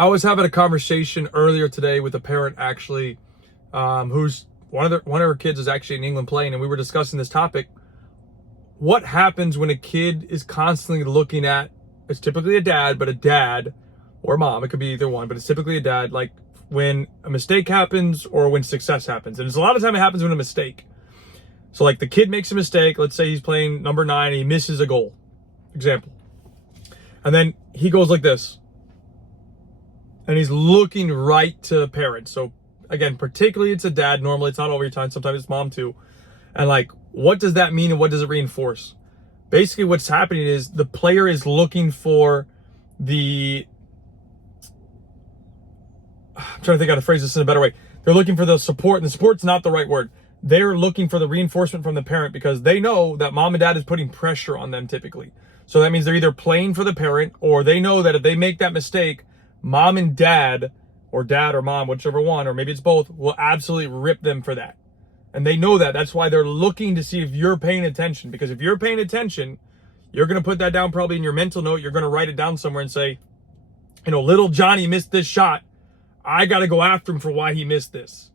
I was having a conversation earlier today with a parent actually, who's one of her kids is actually in England playing, and we were discussing this topic. What happens when a kid is constantly looking at, it's typically a dad, but a dad or mom, it could be either one, but it's typically a dad, like when a mistake happens or when success happens. And it's a lot of time it happens when a mistake. So like the kid makes a mistake, let's say he's playing number 9 and he misses a goal, example. And then he goes like this. And he's looking right to the parent. So again, particularly it's a dad. Normally it's not all your time. Sometimes it's mom too. And like, what does that mean and what does it reinforce? Basically what's happening is the player is looking for I'm trying to think how to phrase this in a better way. They're looking for the support, and the support's not the right word. They're looking for the reinforcement from the parent because they know that mom and dad is putting pressure on them typically. So that means they're either playing for the parent, or they know that if they make that mistake, mom and dad, or dad or mom, whichever one, or maybe it's both, will absolutely rip them for that. And they know that. That's why they're looking to see if you're paying attention. Because if you're paying attention, you're going to put that down probably in your mental note. You're going to write it down somewhere and say, little Johnny missed this shot. I got to go after him for why he missed this.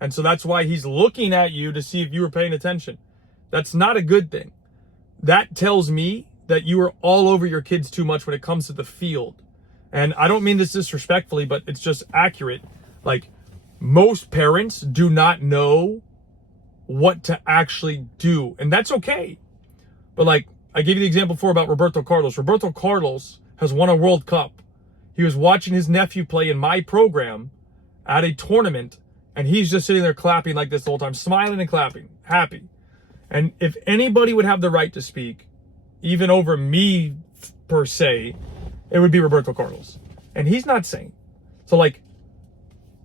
And so that's why he's looking at you to see if you were paying attention. That's not a good thing. That tells me that you are all over your kids too much when it comes to the field. And I don't mean this disrespectfully, but it's just accurate. Like, most parents do not know what to actually do. And that's okay. But like, I gave you the example before about Roberto Carlos. Roberto Carlos has won a World Cup. He was watching his nephew play in my program at a tournament, and he's just sitting there clapping like this the whole time, smiling and clapping, happy. And if anybody would have the right to speak, even over me per se, it would be Roberto Carlos. And he's not sane. So like,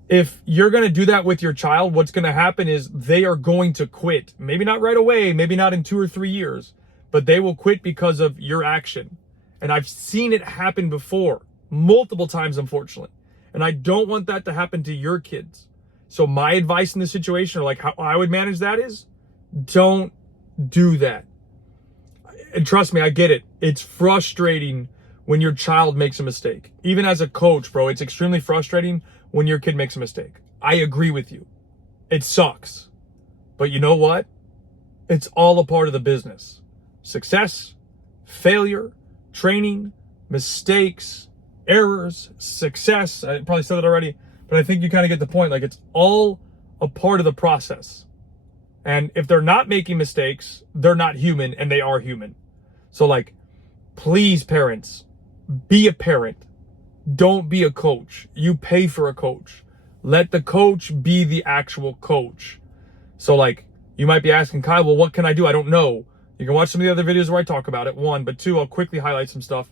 if you're going to do that with your child, what's going to happen is they are going to quit. Maybe not right away, maybe not in 2 or 3 years, but they will quit because of your action. And I've seen it happen before, multiple times, unfortunately. And I don't want that to happen to your kids. So my advice in this situation, or like how I would manage that, is don't do that. And trust me, I get it. It's frustrating when your child makes a mistake. Even as a coach, bro, it's extremely frustrating when your kid makes a mistake. I agree with you. It sucks. But you know what? It's all a part of the business. Success, failure, training, mistakes, errors, success. I probably said that already, but I think you kind of get the point. Like, it's all a part of the process. And if they're not making mistakes, they're not human, and they are human. So like, please, parents, be a parent. Don't be a coach. You pay for a coach. Let the coach be the actual coach. So like, you might be asking, Kyle, well, what can I do? I don't know. You can watch some of the other videos where I talk about it. 1, but 2, I'll quickly highlight some stuff.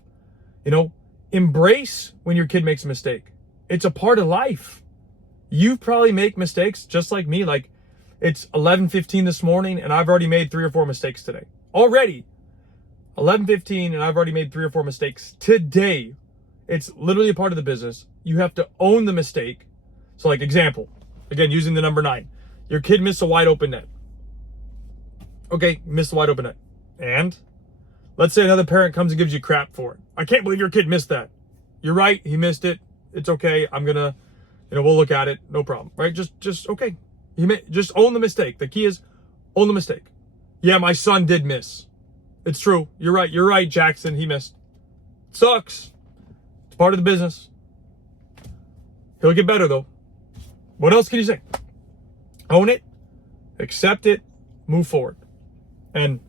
Embrace when your kid makes a mistake. It's a part of life. You probably make mistakes just like me. Like, it's 11:15 this morning and I've already made 3 or 4 mistakes today. Already. 11:15 and I've already made 3 or 4 mistakes today. It's literally a part of the business. You have to own the mistake. So like, example, again, using the number 9, your kid missed a wide open net. Okay, missed a wide open net. And let's say another parent comes and gives you crap for it. I can't believe your kid missed that. You're right, he missed it. It's okay. I'm gonna, we'll look at it. No problem, right? Just okay. Just own the mistake. The key is own the mistake. Yeah, my son did miss. It's true. You're right. You're right, Jackson. He missed. It sucks. It's part of the business. He'll get better though. What else can you say? Own it, accept it, move forward. And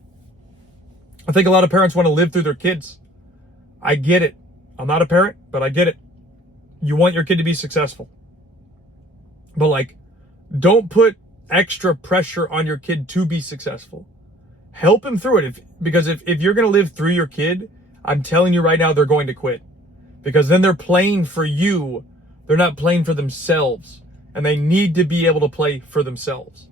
I think a lot of parents want to live through their kids. I get it. I'm not a parent, but I get it. You want your kid to be successful. But like, don't put extra pressure on your kid to be successful. Help him through it. Because if you're going to live through your kid, I'm telling you right now, they're going to quit. Because then they're playing for you. They're not playing for themselves. And they need to be able to play for themselves.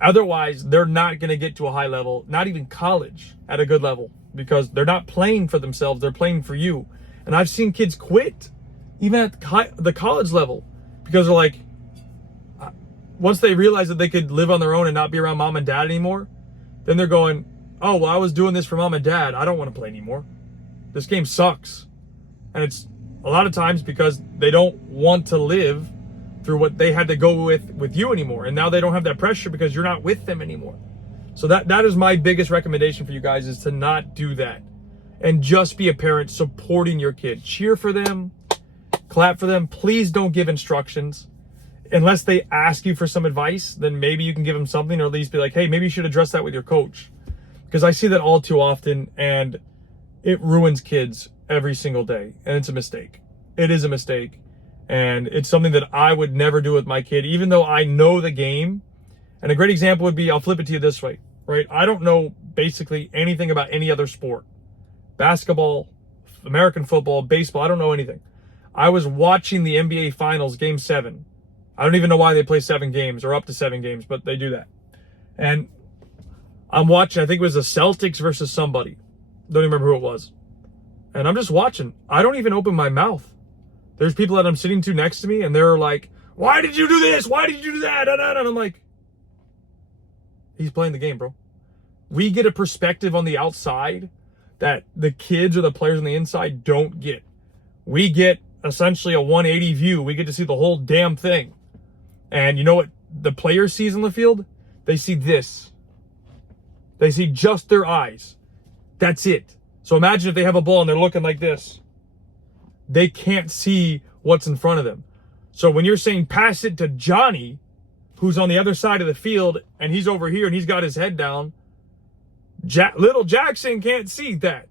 Otherwise, they're not going to get to a high level, not even college, at a good level. Because they're not playing for themselves, they're playing for you. And I've seen kids quit, even at the college level. Because they're like, once they realize that they could live on their own and not be around mom and dad anymore, then they're going, oh, well, I was doing this for mom and dad. I don't want to play anymore. This game sucks. And A lot of times because they don't want to live through what they had to go with you anymore. And now they don't have that pressure because you're not with them anymore. So that is my biggest recommendation for you guys, is to not do that. And just be a parent supporting your kid. Cheer for them, clap for them. Please don't give instructions. Unless they ask you for some advice, then maybe you can give them something, or at least be like, hey, maybe you should address that with your coach. Because I see that all too often, and it ruins kids every single day. And it's a mistake. It is a mistake. And it's something that I would never do with my kid, even though I know the game. And a great example would be, I'll flip it to you this way, right? I don't know basically anything about any other sport. Basketball, American football, baseball, I don't know anything. I was watching the NBA Finals, Game 7. I don't even know why they play 7 games or up to 7 games, but they do that. And I'm watching, I think it was the Celtics versus somebody. Don't even remember who it was. And I'm just watching. I don't even open my mouth. There's people that I'm sitting to next to me, and they're like, why did you do this? Why did you do that? And I'm like, he's playing the game, bro. We get a perspective on the outside that the kids or the players on the inside don't get. We get essentially a 180 view. We get to see the whole damn thing. And you know what the player sees on the field? They see this. They see just their eyes. That's it. So imagine if they have a ball and they're looking like this. They can't see what's in front of them. So when you're saying pass it to Johnny, who's on the other side of the field, and he's over here and he's got his head down, little Jackson can't see that.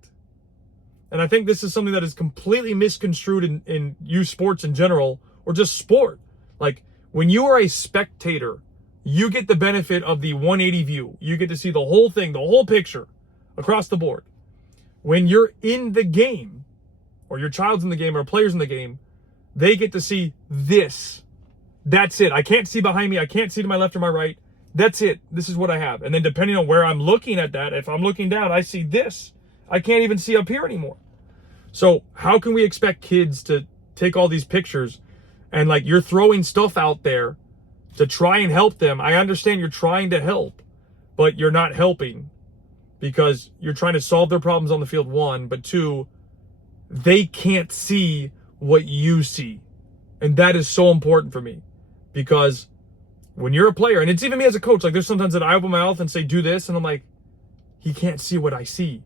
And I think this is something that is completely misconstrued in youth sports in general, or just sport. Like, when you are a spectator, you get the benefit of the 180 view. You get to see the whole thing, the whole picture across the board. When you're in the game, or your child's in the game, or a player's in the game, they get to see this. That's it. I can't see behind me. I can't see to my left or my right. That's it. This is what I have. And then depending on where I'm looking at that, if I'm looking down, I see this. I can't even see up here anymore. So how can we expect kids to take all these pictures and, like, you're throwing stuff out there to try and help them? I understand you're trying to help, but you're not helping because you're trying to solve their problems on the field, 1, but 2, they can't see what you see. And that is so important for me, because when you're a player, and it's even me as a coach, like, there's sometimes that I open my mouth and say, do this, and I'm like, he can't see what I see.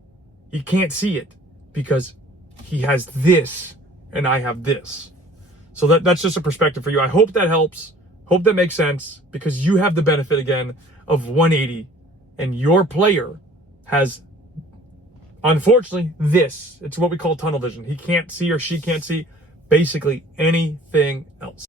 He can't see it because he has this and I have this. So that's just a perspective for you. I hope that helps. Hope that makes sense, because you have the benefit again of 180, and your player has, unfortunately, this. It's what we call tunnel vision. He can't see, or she can't see, basically anything